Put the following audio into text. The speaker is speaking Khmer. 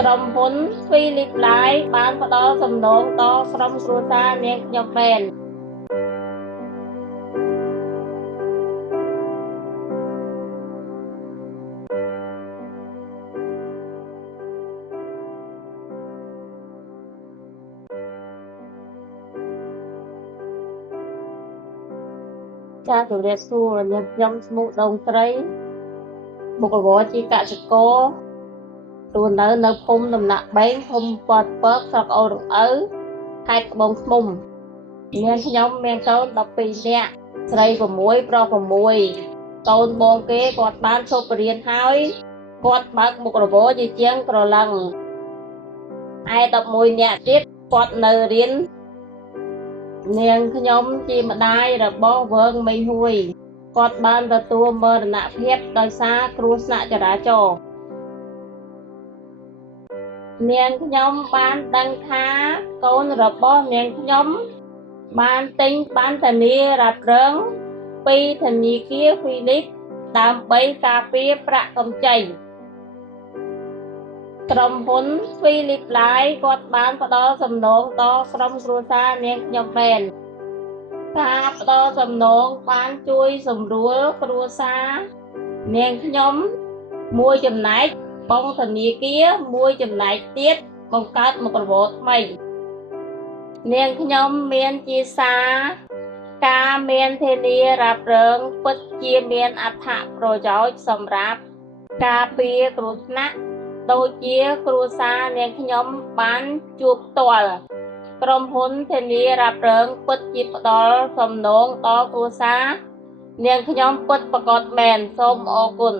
ក្រុមហ៊ុន Philip Life បានផ្ដល់សំណងដល់ក្រុមគ្រួសារនាងខ្ញុំមែនចាជម្រាបសួរនាងខ្ញុំឈ្មោះដងត្រីមុខរបរជាកសិកររស់នៅភូមិដំណាក់បេងភូមិប៉តពកស្រុកអូររំអៅខេត្តត្បូងឃ្មុំនាងខ្ញុំមានកូន12នាក់ស្រី6ប្រុស6កូនបងគេគាត់បានឈប់រៀនហើយគាត់បើកមុខរបរជាជាងក្រឡឹងឯ11នាក់ទៀតគាត់នៅរៀននាងខ្ញុំជាម្ដាយរបស់វើងមីងហួយគាត់បានទទួលមរណភាពដោយសារគ្រោះថ្នាក់ចរាចរណ៍នាងខ្ញុំបានដឹងថាកូនរបស់នាងខ្ញុំបានទិញបានធានារ៉ាប់រងពីធនាគារ Philip ដើម្បីការពារប្រាក់កម្ចីក្រុមហ៊ុន Philip Life គាត់បានផ្ដល់សំណងដល់ក្រុមគ្រួសារនាងខ្ញុំមែនការផ្ដល់សំណងបានជួយសម្រួលគ្រួសារនាងខ្ញុំមួយចំណែកបង់ធនាគារមួយចំណែកទៀតបង្កើតមុខរបរថ្មីនាងខ្ញុំមានជាសារការមានធានារ៉ាប់រងពិតជាមានអត្ថប្រយោជន៍សម្រាប់ការពារគ្រោះថ្នាក់ដូចជាគ្រួសារនាងខ្ញុំបានជួបផ្ទាល់ក្រុមហ៊ុនធានារ៉ាប់រងពិតជាផ្ដល់សំណងដល់គ្រួសារនាងខ្ញុំពិតប្រាកដមែនសូមអរគុណ